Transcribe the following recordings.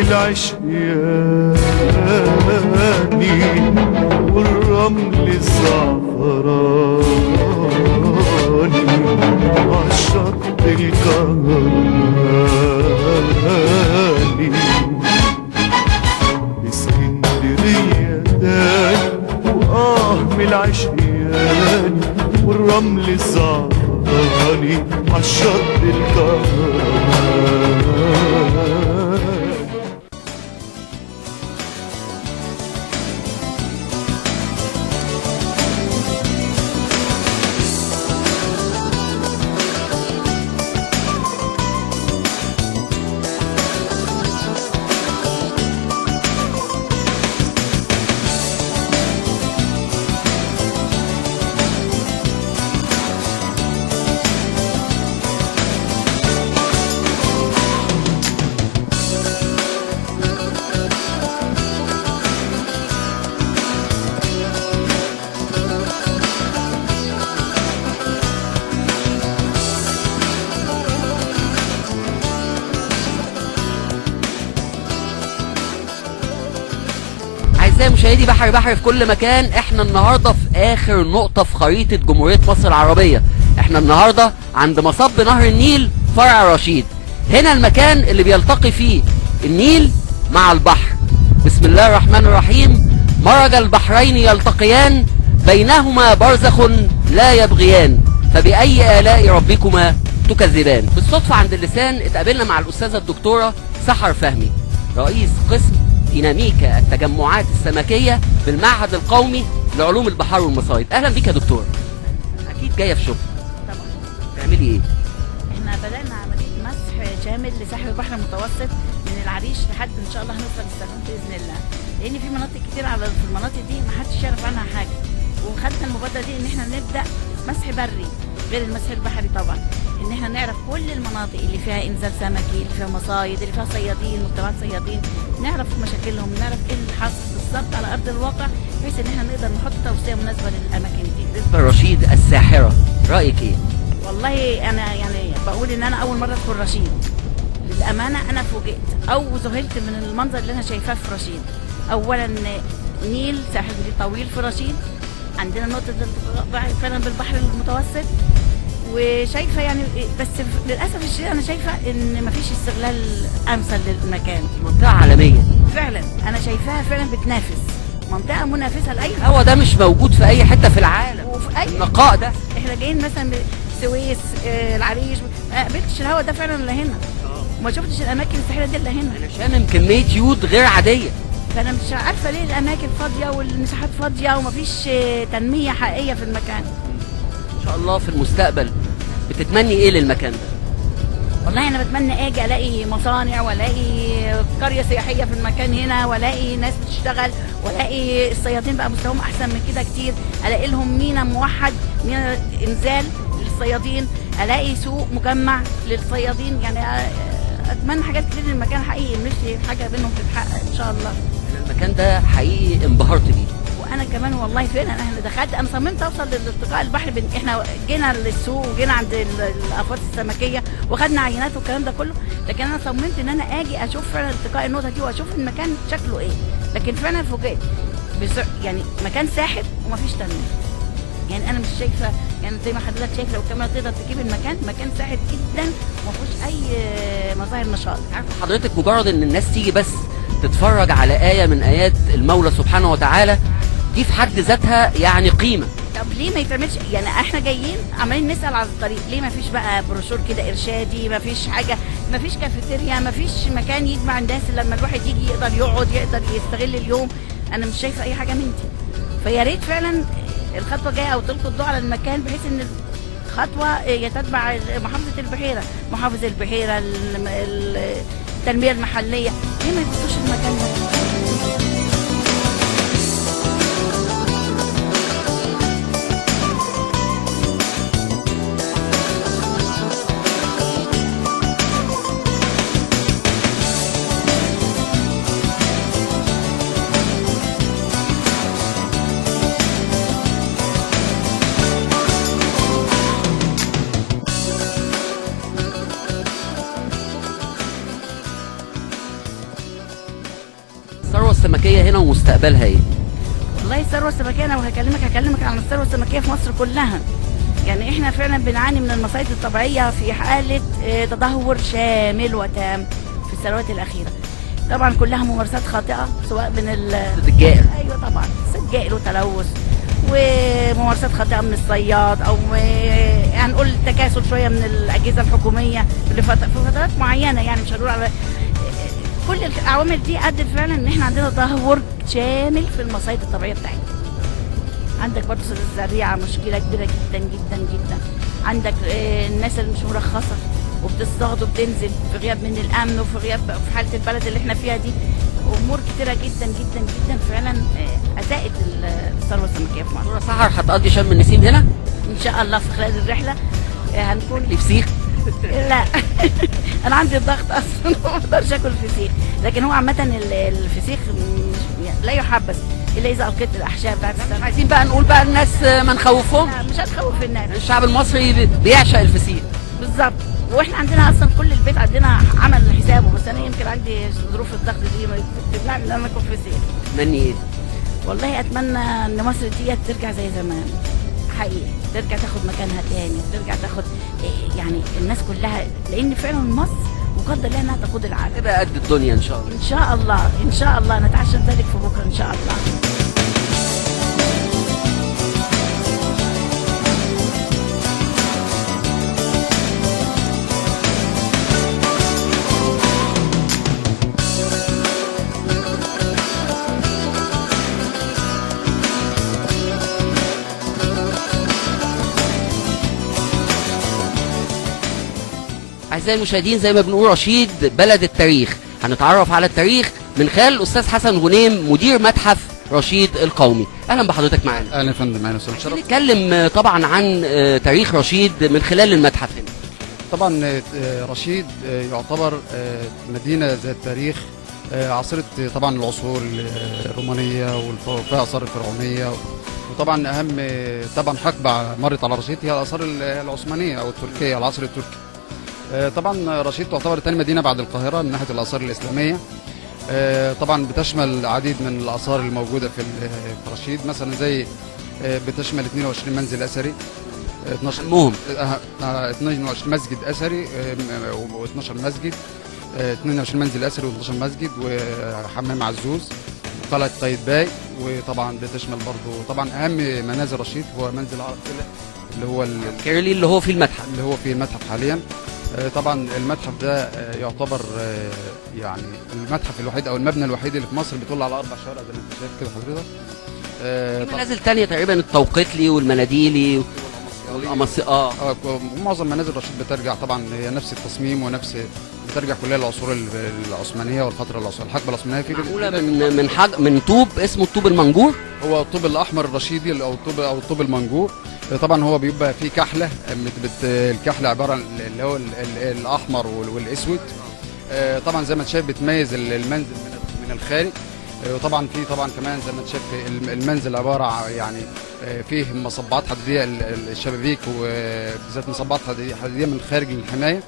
العشياني والرمل الزعفراني عالشط الكهرباني اسكندرية داني من العشياني والرمل الزعفراني عالشط الكهرباني. أعزائي مشاهدي بحر في كل مكان، احنا النهارده في اخر نقطة في خريطة جمهورية مصر العربية. احنا النهارده عند مصب نهر النيل فرع رشيد. هنا المكان اللي بيلتقي فيه النيل مع البحر. بسم الله الرحمن الرحيم. مرج البحرين يلتقيان بينهما برزخ لا يبغيان، فبأي آلاء ربكما تكذبان. بالصدفة عند اللسان اتقابلنا مع الأستاذة الدكتورة سحر فهمي، رئيس قسم ديناميكا التجمعات السمكية بالمعهد القومي لعلوم البحار والمصايد. اهلا بيك يا دكتور. اكيد جايه في شغل. طبعا. تعملي ايه؟ احنا بدأنا عملية مسح شامل لساحل البحر المتوسط من العريش لحد ان شاء الله هنوصل للسخنة باذن الله، لان في مناطق كتير في المناطق دي ما حدش يعرف عنها حاجة، وخدنا المبادرة دي ان احنا نبدأ مسح بري غير المسح البحري طبعا، ان احنا نعرف كل المناطق اللي فيها انزال سمكي، اللي فيها مصايد، اللي فيها صيادين، مجتمعات صيادين، نعرف مشاكلهم، نعرف ايه اللي حاصل بالظبط على ارض الواقع، بحيث ان احنا نقدر نحط توصية مناسبة للاماكن دي. بالنسبه لرشيد الساحره رايك ايه؟ والله انا يعني بقول ان انا اول مرة ادخل رشيد، للامانة انا فوجئت او ذهلت من المنظر اللي انا شايفاه في رشيد. اولا نيل ساحل طويل في رشيد، عندنا نقطة التقاء فعلا بالبحر المتوسط، وشايفه يعني بس للاسف الشديد انا شايفه ان مفيش استغلال امثل للمكان. منطقه عالميه فعلا، انا شايفاها فعلا بتنافس، منطقه منافسه لاي هو ده مش موجود في اي حته في العالم، وفي اي النقاء ده. احنا جايين مثلا السويس، العريش، ما قابلتش الهواء ده فعلا الا هنا، وما شفتش الاماكن الساحليه دي الا هنا. انا شامم كميه يود غير عاديه، فانا مش عارفه ليه الاماكن فاضيه والمساحات فاضيه ومفيش تنميه حقيقيه في المكان. ان شاء الله في المستقبل بتتمني ايه للمكان ده؟ والله انا بتمنى اجي الاقي مصانع، والاقي قريه سياحيه في المكان هنا، والاقي ناس بتشتغل، والاقي الصيادين بقى مستواهم احسن من كده كتير، الاقي لهم مينا موحد، مينا انزال للصيادين، الاقي سوق مجمع للصيادين، يعني اتمنى حاجات كتير للمكان حقيقي، مش حاجه بينهم تتحقق ان شاء الله. المكان ده حقيقي انبهرت بيه، وانا كمان والله فعلا احنا دخلت، انا صممت اوصل للالتقاء البحر احنا جينا للسوق وجينا عند الافواج السمكيه وخدنا عينات والكلام ده كله، لكن انا صممت ان انا اجي اشوف فعلا التقاء النقطه دي واشوف المكان شكله ايه، لكن فعلا فوجئت يعني مكان ساحر ومفيش تنميه. يعني انا مش شايفه، يعني زي ما حضرتك شايف لو الكاميرا تقدر تجيب المكان، مكان ساحر جدا وما فيهوش اي مظاهر نشاط. عارفه حضرتك مجرد ان الناس تيجي بس تتفرج على آية من آيات المولى سبحانه وتعالى دي في حد ذاتها يعني قيمة. طب ليه ما يتعملش؟ يعني احنا جايين عمالين نسأل على الطريق، ليه ما فيش بقى بروشور كده ارشادي، ما فيش حاجة، ما فيش كافيتيريا، ما فيش مكان يجمع الناس لما الواحد يجي يقدر يقعد، يقدر يستغل اليوم. انا مش شايفة اي حاجة من دي، فيا ريت فعلا الخطوة جاية او تلقوا الضوء على المكان، بحيث ان خطوة يتتبع محافظة البحيرة، محافظ البحيرة، التنمية المحلية، ليه ما يبصوش المكان ده؟ السمكيه هنا ومستقبلها ايه؟ والله الثروه السمكيه انا هكلمك عن الثروه السمكيه في مصر كلها. يعني احنا فعلا بنعاني من المصايد الطبيعيه في حاله تدهور شامل وتام في السنوات الاخيره. طبعا كلها ممارسات خاطئه، سواء من الجائر. ايوه طبعا، صيد جائر وتلوث، وممارسات خاطئه من الصياد، او هنقول تكاسل شويه من الاجهزه الحكوميه في فترات معينه. يعني مش هنقول على كل العوامل دي ادت فعلا ان احنا عندنا تدهور شامل في المصايد الطبيعيه بتاعتنا. عندك برضه صيد الزريعه مشكله كبيره جدا جدا جدا. عندك الناس اللي مش مرخصه وبتصطاد وبتنزل في غياب من الامن، وفي غياب في حاله البلد اللي احنا فيها دي، امور كتيره جدا جدا جدا فعلا اساءت الثروه السمكيه في مصر. دكتوره سحر، هتقضي شم النسيم هنا ان شاء الله في خلال الرحله هنكون لفسيخ؟ لا انا عندي الضغط اصلا ما بقدرش اكل فسيخ. لكن هو عامه الفسيخ لا يحبس الا اذا القيت الاحشاء بتاعت السمك. عايزين بقى نقول بقى الناس ما نخوفهمش. لا، مش هتخوف الناس. الشعب المصري بيعشق الفسيخ. بالظبط. واحنا عندنا اصلا كل البيت عندنا عمل حسابه، بس انا يمكن عندي ظروف الضغط دي ما بتمنعني ان انا اكل فسيخ. تمني ايه؟ والله اتمنى ان مصر دي ترجع زي زمان حقيقي، ترجع تاخد مكانها تاني، ترجع تاخد يعني الناس كلها، لان فعلا مصر مقدر لها انها تقود العالم. تبقى قد الدنيا ان شاء الله. ان شاء الله ان شاء الله نتعشى ذلك في بكره ان شاء الله. أعزائي المشاهدين، زي ما بنقول رشيد بلد التاريخ. هنتعرف على التاريخ من خلال الأستاذ حسن غنيم، مدير متحف رشيد القومي. أهلا بحضرتك معانا. اهلا يا فندم، اهلا وسهلا. شرف. نتكلم طبعا عن تاريخ رشيد من خلال المتحف هنا. طبعا رشيد يعتبر مدينه ذات تاريخ، عاصرت طبعا العصور الرومانيه وفيها اثار الفرعونيه، وطبعا اهم طبعا حقبه مرت على رشيد هي الاثار العثمانيه او التركيه، العصر التركي. طبعا رشيد تعتبر ثاني مدينه بعد القاهره من ناحيه الاثار الاسلاميه. طبعا بتشمل العديد من الاثار الموجوده في رشيد، مثلا زي بتشمل 22 منزل اثري، 22 مسجد اثري و12 مسجد، 22 منزل اثري و12 مسجد، وحمام عزوز وقلعه قايتباي. وطبعا بتشمل برضه طبعا اهم منازل رشيد هو منزل عرب اللي هو كيرلي اللي هو في المتحف، اللي هو في المتحف حاليا. طبعا المتحف ده يعتبر يعني المتحف الوحيد او المبنى الوحيد اللي في مصر بيطل على 4 شوارع زي ما انت شايف كده حضرتك. في منازل تانية تقريبا التوقيتلي والمناديلي والقمصي. معظم منازل رشيد بترجع طبعا هي نفس التصميم ونفس بترجع كلها للعصور العثمانيه والفتره الحقبه العثمانيه. في معموله من طوب اسمه الطوب المنجور. هو الطوب الاحمر الرشيدي او الطوب المنجور. طبعا هو بيبقى فيه كحله، الكحله عباره عن اللي هو الاحمر والاسود. طبعا زي ما انت شايف بتميز المنزل من الخارج. وطبعا في طبعا كمان زي ما انت شايف المنزل عباره يعني فيه مصبات حديديه، الشبابيك وبالذات مصبات حديديه من الخارج للحمايه.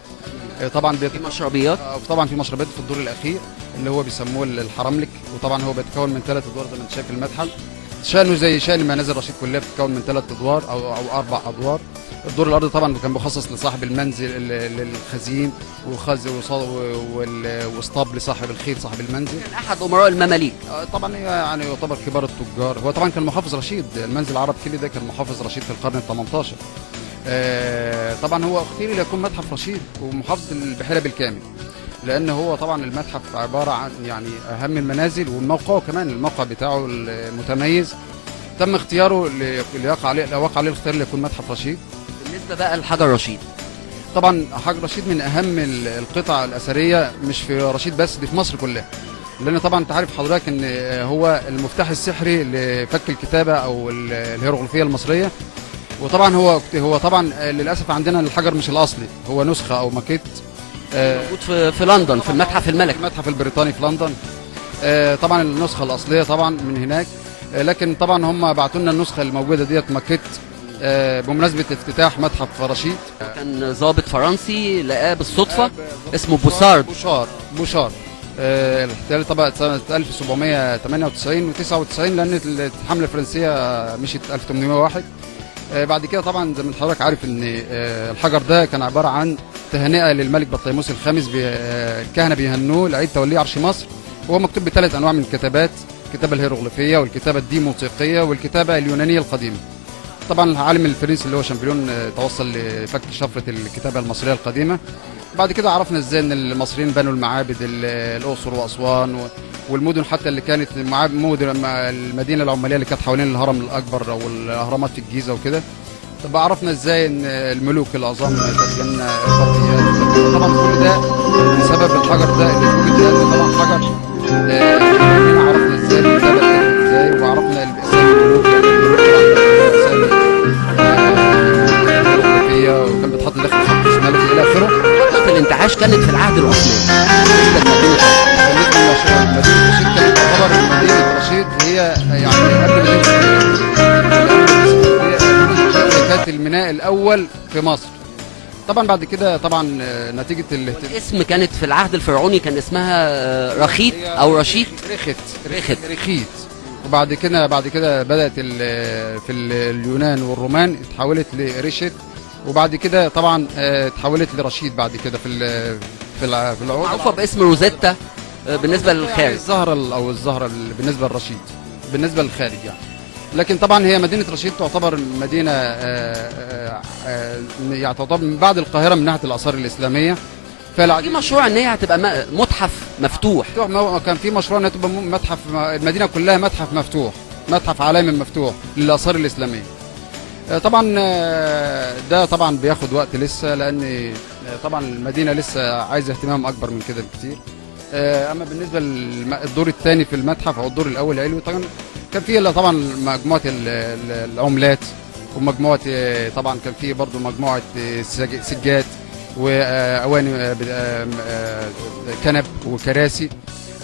طبعا في مشربيات، طبعا في مشربيات في الدور الاخير اللي هو بيسموه الحرملك. وطبعا هو بيتكون من 3 ادوار زي ما انت شايف المتحف. شانه زي شان منازل رشيد كلها بتتكون من 3 ادوار او 4 ادوار. الدور الارضي طبعا كان مخصص لصاحب المنزل للخزين واسطبل صاحب الخيل صاحب المنزل. كان احد امراء المماليك. طبعا يعني يعتبر كبار التجار. هو طبعا كان محافظ رشيد، المنزل عرب كيلي ده كان محافظ رشيد في القرن ال 18. طبعا هو اختير ليكون متحف رشيد ومحافظه البحيره بالكامل، لان هو طبعا المتحف عباره عن يعني اهم المنازل، وموقعه كمان الموقع بتاعه المتميز تم اختياره ليقع عليه الاختيار ليكون متحف رشيد. بالنسبه بقى لحجر رشيد، طبعا حجر رشيد من اهم القطع الاثريه مش في رشيد بس، دي في مصر كلها، لان طبعا انت عارف حضرتك ان هو المفتاح السحري لفك الكتابه او الهيروغليفيه المصريه. وطبعا هو طبعا للاسف عندنا الحجر مش الاصلي، هو نسخه او ماكيت موجود في لندن في المتحف الملكي، المتحف البريطاني في لندن. طبعا النسخه الاصليه طبعا من هناك، لكن طبعا هم بعتوا لنا النسخه الموجوده ديت ماكيت بمناسبه افتتاح متحف رشيد. كان ضابط فرنسي لقاه بالصدفه اسمه بوشار. الاحتلال طبعا سنة 1798 و99 لأن الحملة الفرنسية مشيت 1801. بعد كده طبعا زي ما حضرتك عارف ان الحجر ده كان عبارة عن تهنئة للملك بطليموس الخامس، الكهنة بيهنوه لعيد توليه عرش مصر. وهو مكتوب ب3 أنواع من الكتابات: الكتابة الهيروغليفية والكتابة الديموسيقية والكتابة اليونانية القديمة. طبعا العالم الفرنسي اللي هو شامبليون توصل لفك شفرة الكتابة المصرية القديمة. بعد كده عرفنا ازاي ان المصريين بنوا المعابد الاقصر واسوان والمدن حتى اللي كانت مدن المدينه العماليه اللي كانت حوالين الهرم الاكبر او الاهرامات في الجيزه وكده. طب عرفنا ازاي ان الملوك العظام سجن البرديات. طبعا كل ده بسبب الحجر ده اللي اتوجد، لان طبعا حجر عرفنا ازاي الكتابه كانت ازاي، وعرفنا اسامي الملوك وكان بيتحط داخل خط ملكي الى اخره. الانتعاش كانت في العهد العثماني. بالنسبه لمدينه رشيد كانت تعتبر مدينه رشيد هي يعني قبل مدينه اسكندريه كانت الميناء الاول في مصر. طبعا بعد كده طبعا نتيجه الاسم كانت في العهد الفرعوني كان اسمها رخيت او رشيد. رخيت. وبعد كده بدات في اليونان والرومان اتحولت لرشد، وبعد كده طبعا اتحولت لرشيد بعد كده في العود معروفه باسم روزيتا بالنسبه للخارج، الزهره بالنسبه للرشيد بالنسبه للخارج يعني. لكن طبعا هي مدينه رشيد تعتبر مدينه يعني تعتبر من بعد القاهره من ناحيه الاثار الاسلاميه. في مشروع ان هي هتبقى متحف مفتوح. كان في مشروع انها تبقى متحف، المدينه كلها متحف مفتوح، متحف عالمي مفتوح للاثار الاسلاميه. طبعا ده طبعا بياخد وقت لسه، لان طبعا المدينه لسه عايزه اهتمام اكبر من كده بكتير. اما بالنسبه للدور الثاني في المتحف او الدور الاول العلوي، طبعا كان فيه طبعا مجموعه العملات، ومجموعه طبعا كان فيه برضو مجموعه سجاد واواني كنب وكراسي.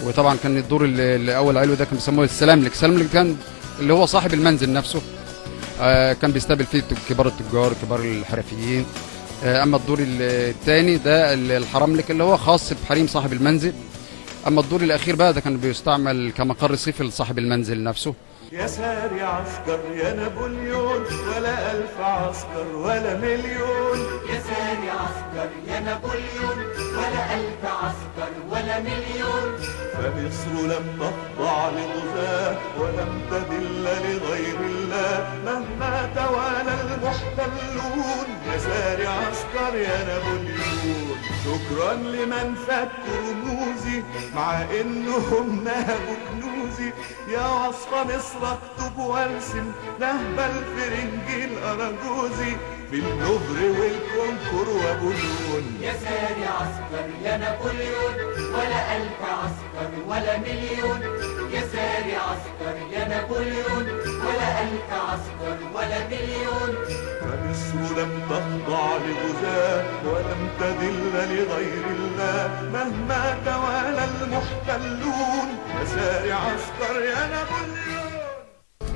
وطبعا كان الدور الاول العلوي ده كان بيسموه السلاملك. السلاملك كان اللي هو صاحب المنزل نفسه، كان بيستقبل فيه كبار التجار كبار الحرفيين. اما الدور الثاني ده الحرملك اللي هو خاص بحريم صاحب المنزل. اما الدور الاخير بقى ده كان بيستعمل كمقر صيفي لصاحب المنزل نفسه. يا ساري عسكر يا نابليون، ولا 1000 عسكر ولا مليون. يا ساري عسكر يا نابليون، ولا 1000 عسكر ولا مليون. فمصر لم تخضع لغزاة ولم تذل لغير الله مهما توالى المحتلون. يا ساري عسكر يا نابليون، شكرا لمن فك رموزي مع انهم نهبوا كنوزي. يا وصف مصر اكتب وارسم نهب الفرنجي الاراجوزي بالنهر والكونكور وبلون. يا ساري عسكر يا نابليون، ولا 1000 عسكر ولا مليون. يا ساري عسكر يا نابليون، ولا 1000 عسكر ولا مليون. فمصر لم تخضع لغزاة ولم تذل لغير الله مهما توالى المحتلون. يا ساري عسكر يا نابليون.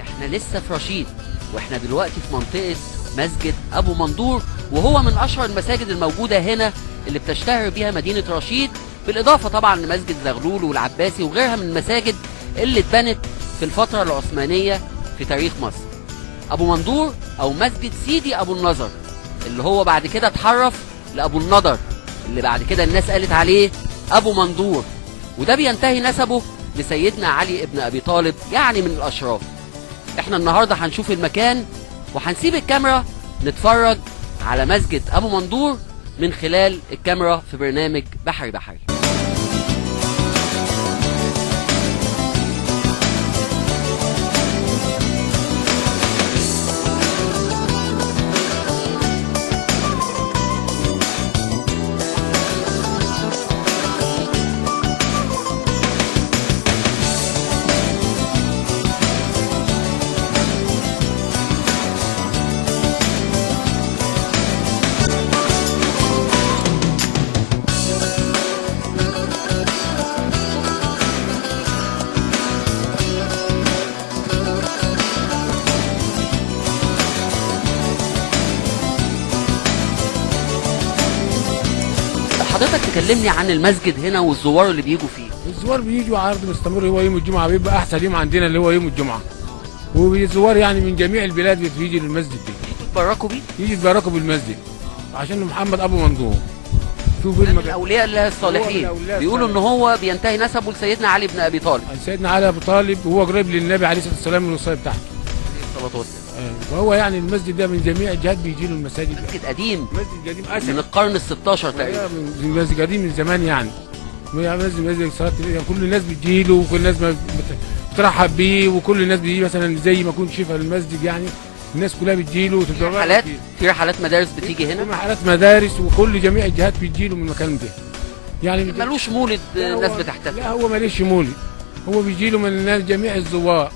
احنا لسه في رشيد، واحنا دلوقتي في منطقه مسجد ابو مندور، وهو من اشهر المساجد الموجوده هنا اللي بتشتهر بيها مدينه رشيد، بالاضافه طبعا لمسجد زغلول والعباسي وغيرها من المساجد اللي اتبنت في الفتره العثمانيه في تاريخ مصر. ابو مندور او مسجد سيدي ابو النضر اللي هو بعد كده اتحرف لابو النضر، اللي بعد كده الناس قالت عليه ابو مندور، وده بينتهي نسبه لسيدنا علي ابن ابي طالب، يعني من الاشراف. احنا النهارده هنشوف المكان وهنسيب الكاميرا نتفرج على مسجد ابو مندور من خلال الكاميرا في برنامج بحري بحري. تكلمني عن المسجد هنا والزوار اللي بيجوا فيه. الزوار بيجوا عرض مستمر، هو يوم الجمعه بيبقى احسن يوم عندنا اللي هو يوم الجمعه، والزوار يعني من جميع البلاد بيجي للمسجد دي، تبركوا بيه؟ يجي يتباركوا بالمسجد عشان محمد ابو منظور. شوف من الاولياء الله الصالحين، بيقولوا ان هو بينتهي نسبه لسيدنا علي بن ابي طالب. سيدنا علي ابو طالب وهو قريب للنبي عليه الصلاه والسلام من الوصيه بتاعته. الصلاه والسلام. وهو يعني المسجد ده من جميع الجهات بيجي له المساجد. مسجد قديم. مسجد قديم أسد. من القرن ال16 تقريبا. من مسجد قديم من زمان يعني. مسجد صلاه يعني كل الناس بتجي له وكل الناس بترحب بيه، وكل الناس بيجي مثلا زي ما كنت شايفها المسجد يعني الناس كلها بتجي له. في رحلات مدارس بتيجي هنا؟ في رحلات مدارس وكل جميع الجهات بتجي له من المكان ده. يعني ملوش مولد الناس بتحتفل؟ لا هو ماليش مولد، هو بيجي له من الناس جميع الزوار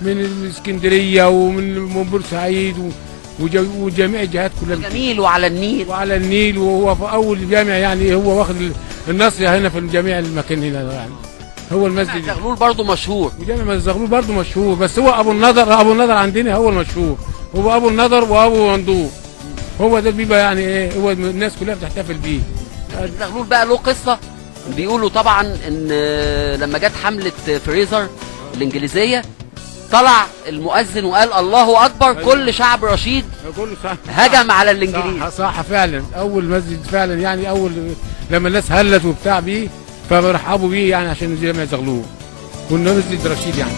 من اسكندريه ومن بورسعيد وجميع الجهات كلها. جميل. وعلى النيل. وعلى النيل، وهو في اول جامع يعني هو واخد الناصيه هنا في جميع المكان هنا يعني. هو المسجد زغلول برضه مشهور. وجامع الزغلول برضه مشهور، بس هو ابو النضر عندنا هو المشهور، هو ابو النضر وابو مندور، هو ده بيبقى يعني ايه، هو الناس كلها بتحتفل بيه. الزغلول بقى له قصه، بيقولوا طبعا ان لما جت حمله فريزر الانجليزيه طلع المؤذن وقال الله اكبر، كل شعب رشيد هجم على الانجليز. صح فعلا، اول مسجد فعلا يعني، اول لما الناس هلت وبتاع بيه فرحبوا بيه يعني عشان جامع زغلول، كنا مسجد رشيد يعني.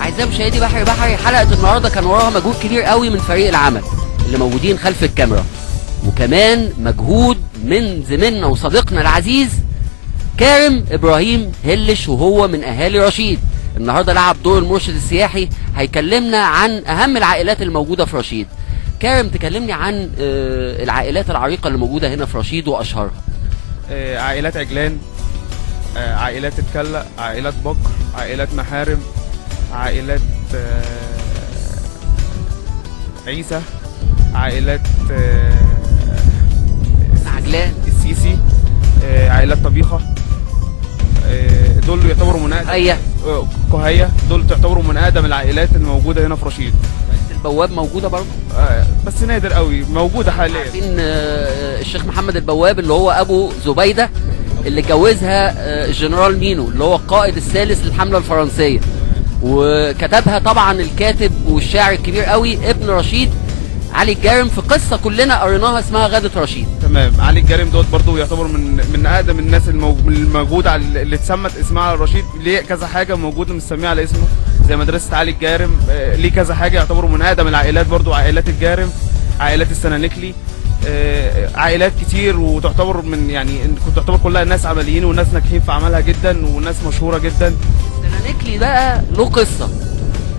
اعزائي مشاهدي بحري، حلقه النهارده كان وراها مجهود كبير قوي من فريق العمل اللي موجودين خلف الكاميرا، وكمان مجهود من زميلنا وصديقنا العزيز كارم ابراهيم هلش، وهو من اهالي رشيد. النهارده لعب دور المرشد السياحي، هيكلمنا عن اهم العائلات الموجوده في رشيد. كارم، تكلمني عن العائلات العريقه اللي موجوده هنا في رشيد واشهرها. عائلات عجلان، عائلات الكلة، عائلات بكر، عائلات محارم، عائلات عيسى، عائلات عجلان، السيسي، عائلات طبيخة، دول يعتبروا من أقدم كهية، دول تعتبروا من أقدم العائلات الموجودة هنا في رشيد. البواب موجودة برضه؟ بس نادر قوي، موجودة حاليا. عارفين الشيخ محمد البواب اللي هو أبو زبيدة اللي جوزها الجنرال مينو اللي هو القائد الثالث للحملة الفرنسية، وكتبها طبعا الكاتب والشاعر الكبير قوي ابن رشيد علي الجارم في قصة كلنا قريناها اسمها غادة رشيد. تمام. علي الجارم دوت برضه يعتبر من اقدم الناس الموجوده اللي اتسمت اسمها على رشيد، ليه كذا حاجه موجوده مسميه على اسمه زي مدرسه علي الجارم، ليه كذا حاجه، يعتبروا من اقدم العائلات برضه، عائلات الجارم، عائلات السنانكلي، عائلات كتير، وتعتبر من يعني تعتبر كلها ناس عمليين وناس ناجحين في عملها جدا وناس مشهوره جدا. السلانكلي بقى له قصه،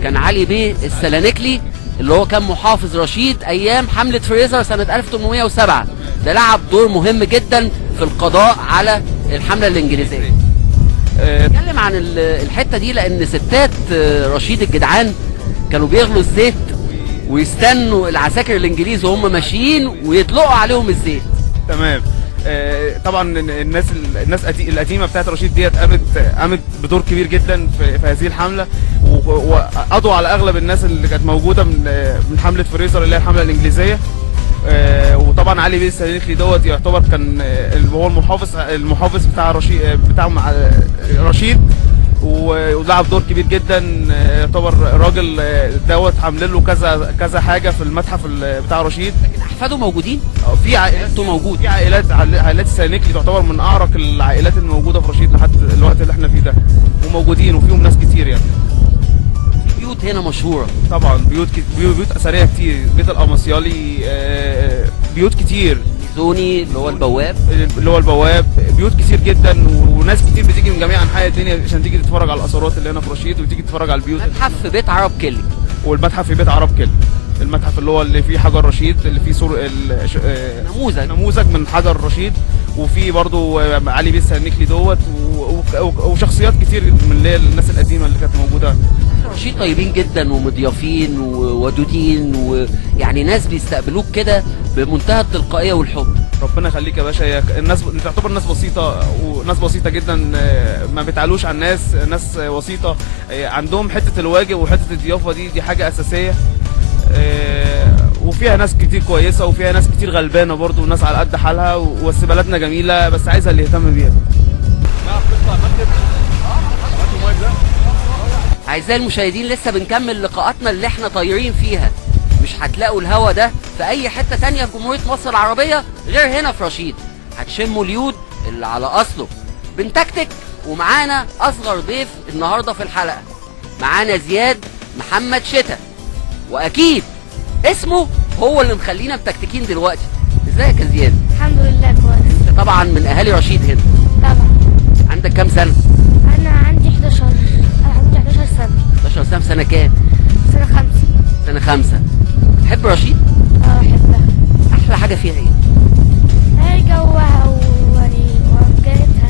كان علي بيه السلانكلي اللي هو كان محافظ رشيد ايام حمله فريزر سنه 1807، ده لعب دور مهم جدا في القضاء على الحمله الانجليزيه. نتكلم عن الحته دي لان ستات رشيد الجدعان كانوا بيغلوا الزيت ويستنوا العساكر الانجليز وهم ماشيين ويطلقوا عليهم الزيت. تمام. طبعا الناس القديمه بتاعت رشيد ديت قامت بدور كبير جدا في هذه الحمله، وقضوا على اغلب الناس اللي كانت موجوده من حمله فريزر اللي هي الحمله الانجليزيه. وطبعا علي بيه السلانكلي دوت يعتبر كان هو المحافظ بتاع رشيد، ولعب دور كبير جدا، يعتبر راجل دوت عاملين له كذا حاجه في المتحف بتاع رشيد. لكن احفاده موجودين؟ في عائلاته موجود، في عائلات السلانكلي تعتبر من اعرق العائلات الموجوده في رشيد لحد الوقت اللي احنا فيه ده، وموجودين وفيهم ناس كتير يعني. في بيوت هنا مشهوره طبعا، بيوت اثريه كتير، بيت القمصيالي، بيوت كتير. الحلزوني اللي هو البواب. اللي هو البواب، بيوت كتير جدا، وناس كتير بتيجي من جميع انحاء الدنيا عشان تيجي تتفرج على الاثارات اللي هنا في رشيد، وتيجي تتفرج على البيوت. متحف في بيت عرب كلي. والمتحف في بيت عرب كلي، المتحف اللي هو اللي فيه حجر رشيد، اللي فيه نموذج من حجر رشيد، وفي برضو علي بيه السنكلي دوت وشخصيات كتير من اللي هي الناس القديمه اللي كانت موجوده. رشيد طيبين جدا ومضيافين وودودين، ويعني ناس بيستقبلوك كده بمنتهى التلقائيه والحب. ربنا يخليك يا باشا. هي الناس تعتبر ناس بسيطه، وناس بسيطه جدا، ما بيتعالوش على الناس، ناس بسيطه عندهم حته الواجب وحته الضيافه، دي حاجه اساسيه. وفيها ناس كتير كويسه، وفيها ناس كتير غلبانه برضو، وناس على قد حالها، بس بلدنا جميله، بس عايزه اللي يهتم بيها. أعزائي المشاهدين، لسه بنكمل لقاءاتنا اللي احنا طايرين فيها. مش هتلاقوا الهوا ده في أي حتة تانية في جمهورية مصر العربية غير هنا في رشيد. هتشموا اليود اللي على أصله. بنتكتك ومعانا أصغر ضيف النهاردة في الحلقة. معانا زياد محمد شتا، وأكيد اسمه هو اللي مخلينا متكتكين دلوقتي. ازيك يا زياد؟ الحمد لله كويس. انت طبعا من أهالي رشيد هنا. طبعا. عندك كام سنة؟ أنا عندي 11 سنة. 11 سنة. في سنة كام؟ سنة 5. سنة 5. تحب رشيد؟ أحبها. أحلى حاجة فيها إيه؟ هي جوها وأمجادها،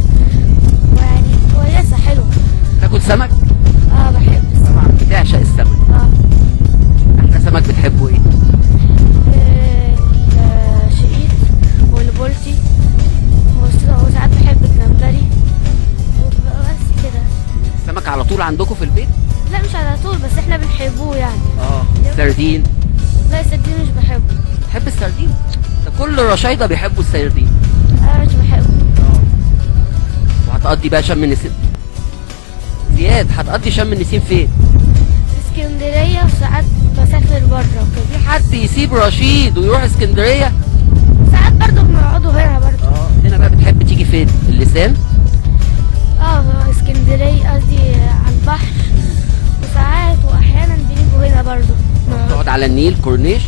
ويعني كويسة حلوة. تاكل سمك؟ بحب السمك. طبعا بتعشق السمك. أحلى سمك بتحبه إيه؟ الشقيق والبولتي، وساعات بحب الجمبري، وبس كده. السمك على طول عندكم في البيت؟ لا مش على طول، بس احنا بنحبوه يعني. سردين؟ لا السردين مش بحبه. تحب السردين؟ ده كل الرشايدة بيحبوا السردين. أنا مش بحبه. وهتقضي بقى شم النسيم. زياد، هتقضي شم النسيم فين؟ في اسكندرية، وساعات بسافر بره وكده. في حد يسيب رشيد ويروح اسكندرية؟ ساعات برضه بنقعدوا هنا برضه. هنا بقى بتحب تيجي فين؟ اللسان؟ اسكندرية، قصدي على البحر، وساعات واحيانا بنيجوا هنا برضه. تقعد على النيل، كورنيش؟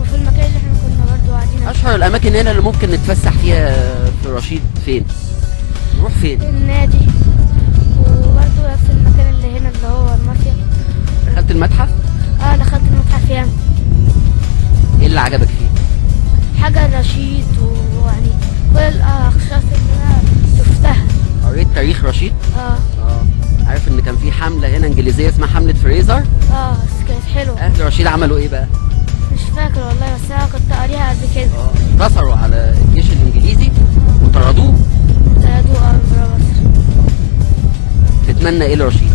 وفي المكان اللي احنا كنا برضه قاعدين. اشهر الاماكن هنا اللي ممكن نتفسح فيها في رشيد فين؟ نروح فين؟ النادي، وبرضه نفس المكان اللي هنا اللي هو المصيف. دخلت المتحف؟ دخلت المتحف ياما. ايه اللي عجبك فيه؟ حاجة رشيد، ويعني كل الأشخاص اللي أنا شفتها. قريت تاريخ رشيد؟ عارف ان كان في حملة هنا انجليزية اسمها حملة فريزر؟ بس كانت حلوة. اهل رشيد عملوا ايه بقى؟ مش فاكر والله، بس أنا كنت قاريها قبل كده. انتصروا على الجيش الانجليزي وطردوه. طردوه من مصر. تتمنى ايه لرشيد؟